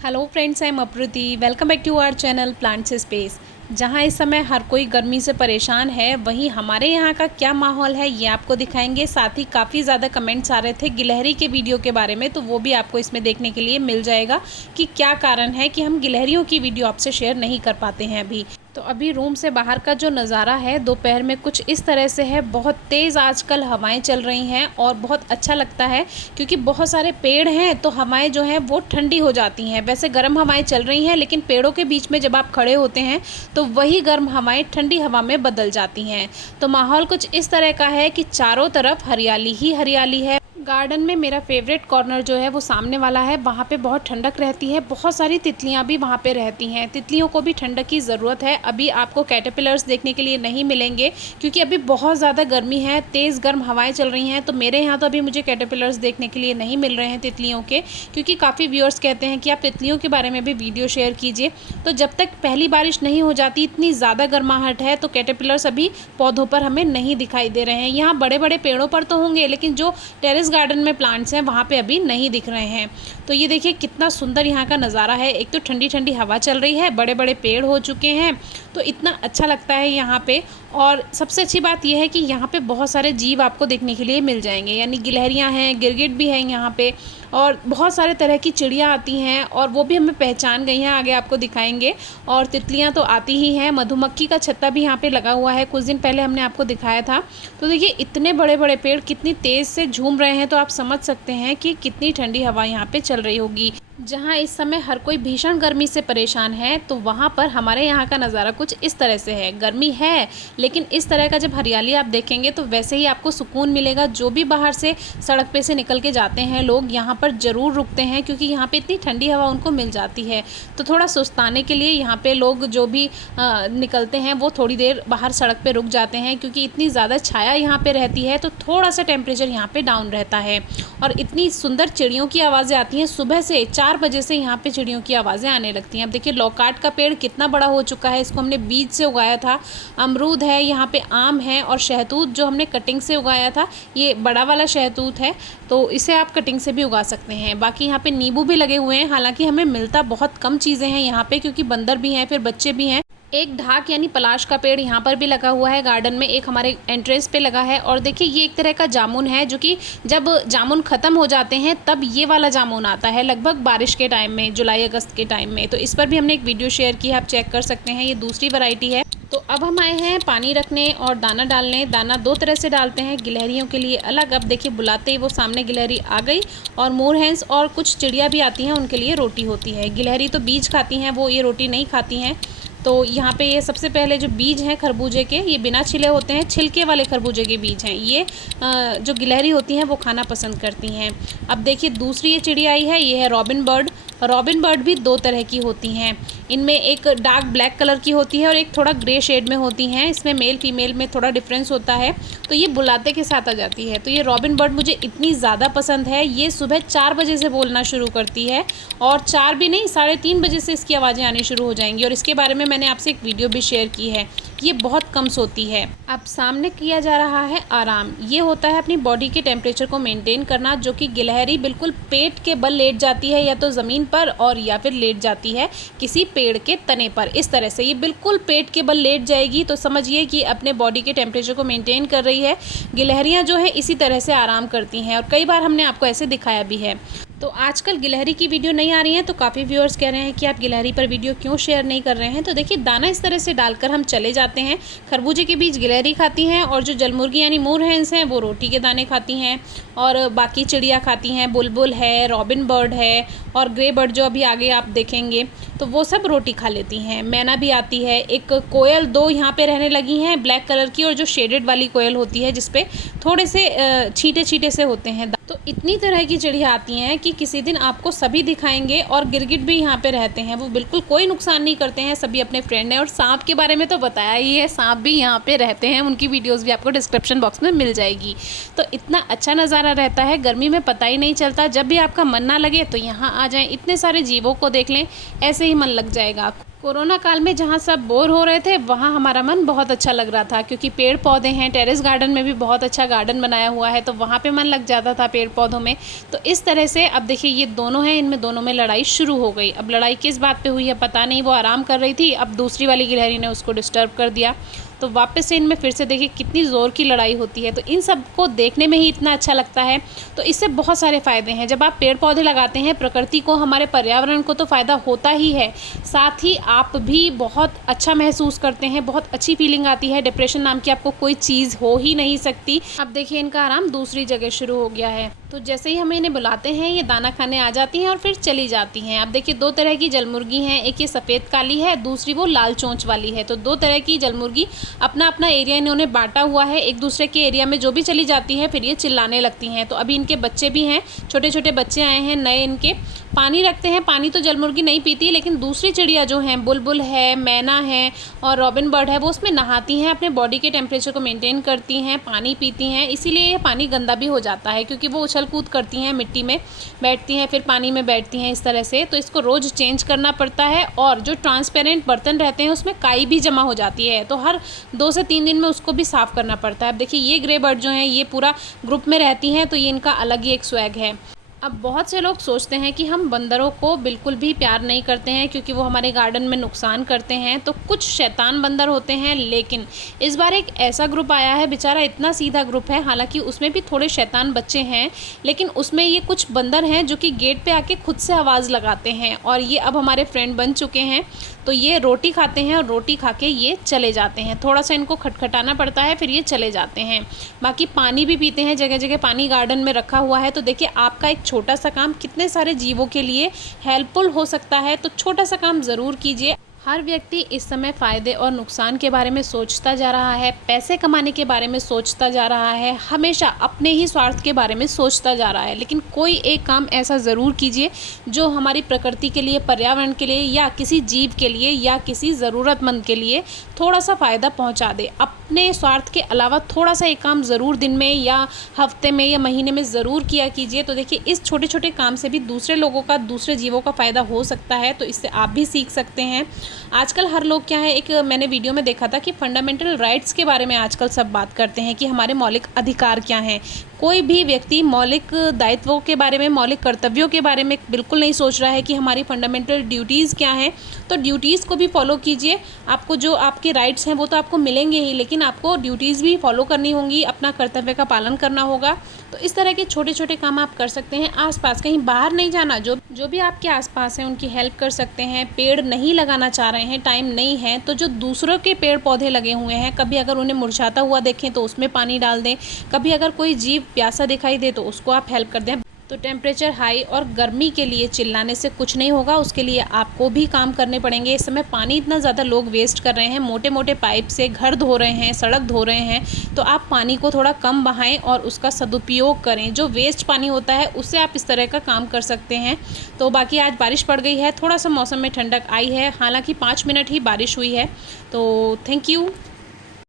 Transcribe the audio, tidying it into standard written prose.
Hello friends, I am Apruti. Welcome back to our channel plants space. जहां इस समय हर कोई गर्मी से परेशान है, वहीं हमारे यहां का क्या माहौल है ये आपको दिखाएंगे। साथ ही काफ़ी ज़्यादा कमेंट्स आ रहे थे गिलहरी के वीडियो के बारे में, तो वो भी आपको इसमें देखने के लिए मिल जाएगा कि क्या कारण है कि हम गिलहरियों की वीडियो आपसे शेयर नहीं कर पाते हैं अभी। तो अभी रूम से बाहर का जो नज़ारा है दोपहर में कुछ इस तरह से है। बहुत तेज़ आजकल हवाएं चल रही हैं और बहुत अच्छा लगता है क्योंकि बहुत सारे पेड़ हैं, तो हवाएं जो हैं वो ठंडी हो जाती हैं। वैसे गर्म हवाएं चल रही हैं, लेकिन पेड़ों के बीच में जब आप खड़े होते हैं तो वही गर्म हवाएं ठंडी हवा में बदल जाती हैं। तो माहौल कुछ इस तरह का है कि चारों तरफ हरियाली ही हरियाली है। गार्डन में मेरा फेवरेट कॉर्नर जो है वो सामने वाला है। वहाँ पे बहुत ठंडक रहती है, बहुत सारी तितलियाँ भी वहाँ पे रहती हैं। तितलियों को भी ठंडक की ज़रूरत है। अभी आपको कैटरपिलर्स देखने के लिए नहीं मिलेंगे क्योंकि अभी बहुत ज़्यादा गर्मी है, तेज़ गर्म हवाएं चल रही हैं। तो मेरे यहाँ तो अभी मुझे कैटरपिलर्स देखने के लिए नहीं मिल रहे हैं तितलियों के, क्योंकि काफ़ी व्यूअर्स कहते हैं कि आप तितलियों के बारे में भी वीडियो शेयर कीजिए। तो जब तक पहली बारिश नहीं हो जाती, इतनी ज़्यादा गर्माहट है, तो कैटरपिलर्स अभी पौधों पर हमें नहीं दिखाई दे रहे हैं। यहाँ बड़े बड़े पेड़ों पर तो होंगे, लेकिन जो टेरेस गार्डन में प्लांट्स हैं वहाँ पे अभी नहीं दिख रहे हैं। तो ये देखिए कितना सुंदर यहाँ का नज़ारा है। एक तो ठंडी ठंडी हवा चल रही है, बड़े बड़े पेड़ हो चुके हैं, तो इतना अच्छा लगता है यहाँ पे। और सबसे अच्छी बात यह है कि यहाँ पे बहुत सारे जीव आपको देखने के लिए मिल जाएंगे, यानी गिलहरियाँ हैं, गिरगिट भी हैं यहाँ पे, और बहुत सारे तरह की चिड़िया आती हैं और वो भी हमें पहचान गई हैं, आगे आपको दिखाएंगे। और तितलियाँ तो आती ही हैं। मधुमक्खी का छत्ता भी यहाँ पे लगा हुआ है, कुछ दिन पहले हमने आपको दिखाया था। तो देखिए इतने बड़े बड़े पेड़ कितनी तेज़ से झूम रहे हैं, तो आप समझ सकते हैं कि कितनी ठंडी हवा यहाँ पे चल रही होगी। जहाँ इस समय हर कोई भीषण गर्मी से परेशान है, तो वहाँ पर हमारे यहाँ का नज़ारा कुछ इस तरह से है। गर्मी है, लेकिन इस तरह का जब हरियाली आप देखेंगे तो वैसे ही आपको सुकून मिलेगा। जो भी बाहर से सड़क पे से निकल के जाते हैं लोग, यहाँ पर ज़रूर रुकते हैं क्योंकि यहाँ पे इतनी ठंडी हवा उनको मिल जाती है। तो थोड़ा सुस्ताने के लिए यहाँ पे लोग जो भी निकलते हैं वो थोड़ी देर बाहर सड़क पे रुक जाते हैं, क्योंकि इतनी ज़्यादा छाया यहाँ पे रहती है, तो थोड़ा सा टेम्परेचर यहाँ पे डाउन रहता है। और इतनी सुंदर चिड़ियों की आवाज़ें आती हैं सुबह से। 4 बजे से यहाँ पे चिड़ियों की आवाज़ें आने लगती हैं। अब देखिए लौकाट का पेड़ कितना बड़ा हो चुका है, इसको हमने बीज से उगाया था। अमरूद है, यहाँ पे आम है, और शहतूत जो हमने कटिंग से उगाया था, ये बड़ा वाला शहतूत है, तो इसे आप कटिंग से भी उगा सकते हैं। बाकी यहाँ पे नींबू भी लगे हुए हैं। हालांकि हमें मिलता बहुत कम चीज़ें हैं यहाँ पे, क्योंकि बंदर भी हैं, फिर बच्चे भी हैं। एक ढाक यानी पलाश का पेड़ यहाँ पर भी लगा हुआ है गार्डन में, एक हमारे एंट्रेंस पे लगा है। और देखिए ये एक तरह का जामुन है, जो कि जब जामुन ख़त्म हो जाते हैं तब ये वाला जामुन आता है, लगभग बारिश के टाइम में, जुलाई अगस्त के टाइम में। तो इस पर भी हमने एक वीडियो शेयर की है, आप चेक कर सकते हैं। ये दूसरी वैरायटी है। तो अब हम आए हैं पानी रखने और दाना डालने। दाना 2 तरह से डालते हैं, गिलहरियों के लिए अलग। अब देखिए बुलाते ही वो सामने गिलहरी आ गई, और मोरहंस और कुछ चिड़िया भी आती हैं, उनके लिए रोटी होती है। गिलहरी तो बीज खाती हैं, वो ये रोटी नहीं खाती हैं। तो यहाँ पे ये सबसे पहले जो बीज हैं खरबूजे के, ये बिना छिले होते हैं, छिलके वाले खरबूजे के बीज हैं। ये जो गिलहरी होती हैं वो खाना पसंद करती हैं। अब देखिए दूसरी ये चिड़िया आई है, ये है रॉबिन बर्ड। रॉबिन बर्ड भी 2 तरह की होती हैं। इनमें एक डार्क ब्लैक कलर की होती है और एक थोड़ा ग्रे शेड में होती हैं। इसमें मेल फीमेल में थोड़ा डिफरेंस होता है। तो ये बुलाते के साथ आ जाती है। तो ये रॉबिन बर्ड मुझे इतनी ज़्यादा पसंद है। ये सुबह 4 बजे से बोलना शुरू करती है, और 4 भी नहीं, 3:30 बजे से इसकी आवाज़ें आनी शुरू हो जाएंगी। और इसके बारे में मैंने आपसे एक वीडियो भी शेयर की है। ये बहुत कम सोती है। अब सामने किया जा रहा है आराम। ये होता है अपनी बॉडी के टेम्परेचर को मेंटेन करना, जो कि गिलहरी बिल्कुल पेट के बल लेट जाती है, या तो ज़मीन पर और या फिर लेट जाती है किसी पेड़ के तने पर। इस तरह से ये बिल्कुल पेट के बल लेट जाएगी, तो समझिए कि अपने बॉडी के टेम्परेचर को मेंटेन कर रही है। गिलहरियाँ जो है इसी तरह से आराम करती हैं, और कई बार हमने आपको ऐसे दिखाया भी है। तो आजकल गिलहरी की वीडियो नहीं आ रही है, तो काफ़ी व्यूअर्स कह रहे हैं कि आप गिलहरी पर वीडियो क्यों शेयर नहीं कर रहे हैं। तो देखिए दाना इस तरह से डालकर हम चले जाते हैं। खरबूजे के बीज गिलहरी खाती हैं, और जो जलमुर्गी यानी मोरहंस हैं वो रोटी के दाने खाती हैं, और बाकी चिड़िया खाती हैं। बुलबुल है, रॉबिन बर्ड है, और ग्रे बर्ड जो अभी आगे आप देखेंगे, तो वो सब रोटी खा लेती हैं। मैना भी आती है। एक कोयल 2 यहाँ पे रहने लगी हैं, ब्लैक कलर की, और जो शेडेड वाली कोयल होती है जिसपे थोड़े से छींटे छींटे से होते हैं। तो इतनी तरह की चिड़िया आती हैं कि किसी दिन आपको सभी दिखाएंगे। और गिरगिट भी यहाँ पे रहते हैं, वो बिल्कुल कोई नुकसान नहीं करते हैं, सभी अपने फ्रेंड हैं। और सांप के बारे में तो बताया ही है, सांप भी यहाँ पे रहते हैं, उनकी वीडियोस भी आपको डिस्क्रिप्शन बॉक्स में मिल जाएगी। तो इतना अच्छा नज़ारा रहता है, गर्मी में पता ही नहीं चलता। जब भी आपका मन ना लगे तो यहाँ आ जाएं, इतने सारे जीवों को देख लें, ऐसे ही मन लग जाएगा आपको। कोरोना काल में जहाँ सब बोर हो रहे थे वहाँ हमारा मन बहुत अच्छा लग रहा था, क्योंकि पेड़ पौधे हैं। टेरेस गार्डन में भी बहुत अच्छा गार्डन बनाया हुआ है, तो वहाँ पे मन लग जाता था पेड़ पौधों में। तो इस तरह से अब देखिए ये दोनों हैं, इनमें दोनों में लड़ाई शुरू हो गई। अब लड़ाई किस बात पे हुई है पता नहीं, वो आराम कर रही थी, अब दूसरी वाली गिलहरी ने उसको डिस्टर्ब कर दिया। तो वापस से इनमें फिर से देखिए कितनी ज़ोर की लड़ाई होती है। तो इन सब को देखने में ही इतना अच्छा लगता है। तो इससे बहुत सारे फ़ायदे हैं। जब आप पेड़ पौधे लगाते हैं, प्रकृति को, हमारे पर्यावरण को तो फ़ायदा होता ही है, साथ ही आप भी बहुत अच्छा महसूस करते हैं, बहुत अच्छी फीलिंग आती है। डिप्रेशन नाम की आपको कोई चीज़ हो ही नहीं सकती। अब देखिए इनका आराम दूसरी जगह शुरू हो गया है। तो जैसे ही हम इन्हें बुलाते हैं ये दाना खाने आ जाती हैं और फिर चली जाती हैं। अब देखिए दो तरह की जलमुर्गी हैं, एक ये सफ़ेद काली है, दूसरी वो लाल चोंच वाली है। तो दो तरह की जलमुर्गी, अपना अपना एरिया इन्होंने बांटा हुआ है। एक दूसरे के एरिया में जो भी चली जाती हैं फिर ये चिल्लाने लगती हैं। तो अभी इनके बच्चे भी हैं, छोटे छोटे बच्चे आए हैं नए इनके। पानी रखते हैं, पानी तो जलमुर्गी नहीं पीती, लेकिन दूसरी चिड़िया जो हैं, बुलबुल है, मैना है और रॉबिन बर्ड है, वो उसमें नहाती हैं, अपने बॉडी के टेम्परेचर को मेंटेन करती हैं, पानी पीती हैं। इसीलिए ये पानी गंदा भी हो जाता है, क्योंकि वो उछल कूद करती हैं, मिट्टी में बैठती हैं, फिर पानी में बैठती हैं, इस तरह से। तो इसको रोज़ चेंज करना पड़ता है। और जो ट्रांसपेरेंट बर्तन रहते हैं उसमें काई भी जमा हो जाती है, तो हर 2 से 3 दिन में उसको भी साफ़ करना पड़ता है। अब देखिए ये ग्रे बर्ड जो हैं ये पूरा ग्रुप में रहती हैं, तो ये इनका अलग ही एक स्वैग है। अब बहुत से लोग सोचते हैं कि हम बंदरों को बिल्कुल भी प्यार नहीं करते हैं, क्योंकि वो हमारे गार्डन में नुकसान करते हैं। तो कुछ शैतान बंदर होते हैं, लेकिन इस बार एक ऐसा ग्रुप आया है, बेचारा इतना सीधा ग्रुप है, हालांकि उसमें भी थोड़े शैतान बच्चे हैं, लेकिन उसमें ये कुछ बंदर हैं जो कि गेट पे आके खुद से आवाज़ लगाते हैं, और ये अब हमारे फ्रेंड बन चुके हैं। तो ये रोटी खाते हैं और रोटी खा के ये चले जाते हैं। थोड़ा सा इनको खटखटाना पड़ता है, फिर ये चले जाते हैं। बाकी पानी भी पीते हैं, जगह जगह पानी गार्डन में रखा हुआ है। तो देखिए आपका एक छोटा सा काम कितने सारे जीवों के लिए हेल्पफुल हो सकता है। तो छोटा सा काम ज़रूर कीजिए। हर व्यक्ति इस समय फ़ायदे और नुकसान के बारे में सोचता जा रहा है, पैसे कमाने के बारे में सोचता जा रहा है, हमेशा अपने ही स्वार्थ के बारे में सोचता जा रहा है। लेकिन कोई एक काम ऐसा ज़रूर कीजिए जो हमारी प्रकृति के लिए, पर्यावरण के लिए, या किसी जीव के लिए, या किसी ज़रूरतमंद के लिए थोड़ा सा फ़ायदा पहुंचा दे। अपने स्वार्थ के अलावा थोड़ा सा एक काम ज़रूर दिन में या हफ्ते में या महीने में ज़रूर किया कीजिए। तो देखिए इस छोटे छोटे काम से भी दूसरे लोगों का, दूसरे जीवों का फ़ायदा हो सकता है। तो इससे आप भी सीख सकते हैं। आजकल हर लोग क्या है, एक मैंने वीडियो में देखा था कि फंडामेंटल राइट्स के बारे में आजकल सब बात करते हैं कि हमारे मौलिक अधिकार क्या हैं। कोई भी व्यक्ति मौलिक दायित्वों के बारे में, मौलिक कर्तव्यों के बारे में बिल्कुल नहीं सोच रहा है कि हमारी फंडामेंटल ड्यूटीज़ क्या हैं। तो ड्यूटीज़ को भी फॉलो कीजिए। आपको जो आपके राइट्स हैं वो तो आपको मिलेंगे ही, लेकिन आपको ड्यूटीज़ भी फॉलो करनी होंगी, अपना कर्तव्य का पालन करना होगा। तो इस तरह के छोटे छोटे काम आप कर सकते हैं। आसपास कहीं बाहर नहीं जाना, जो भी आपके आसपास हैं उनकी हेल्प कर सकते हैं। पेड़ नहीं लगाना चाह रहे हैं, टाइम नहीं है, तो जो दूसरों के पेड़ पौधे लगे हुए हैं, कभी अगर उन्हें मुरझाता हुआ देखें तो उसमें पानी डाल दें। कभी अगर कोई जीव प्यासा दिखाई दे तो उसको आप हेल्प कर दें। तो टेम्परेचर हाई और गर्मी के लिए चिल्लाने से कुछ नहीं होगा, उसके लिए आपको भी काम करने पड़ेंगे। इस समय पानी इतना ज़्यादा लोग वेस्ट कर रहे हैं, मोटे मोटे पाइप से घर धो रहे हैं, सड़क धो रहे हैं। तो आप पानी को थोड़ा कम बहाएं और उसका सदुपयोग करें। जो वेस्ट पानी होता है उससे आप इस तरह का काम कर सकते हैं। तो बाकी आज बारिश पड़ गई है, थोड़ा सा मौसम में ठंडक आई है, हालाँकि 5 मिनट ही बारिश हुई है। तो थैंक यू।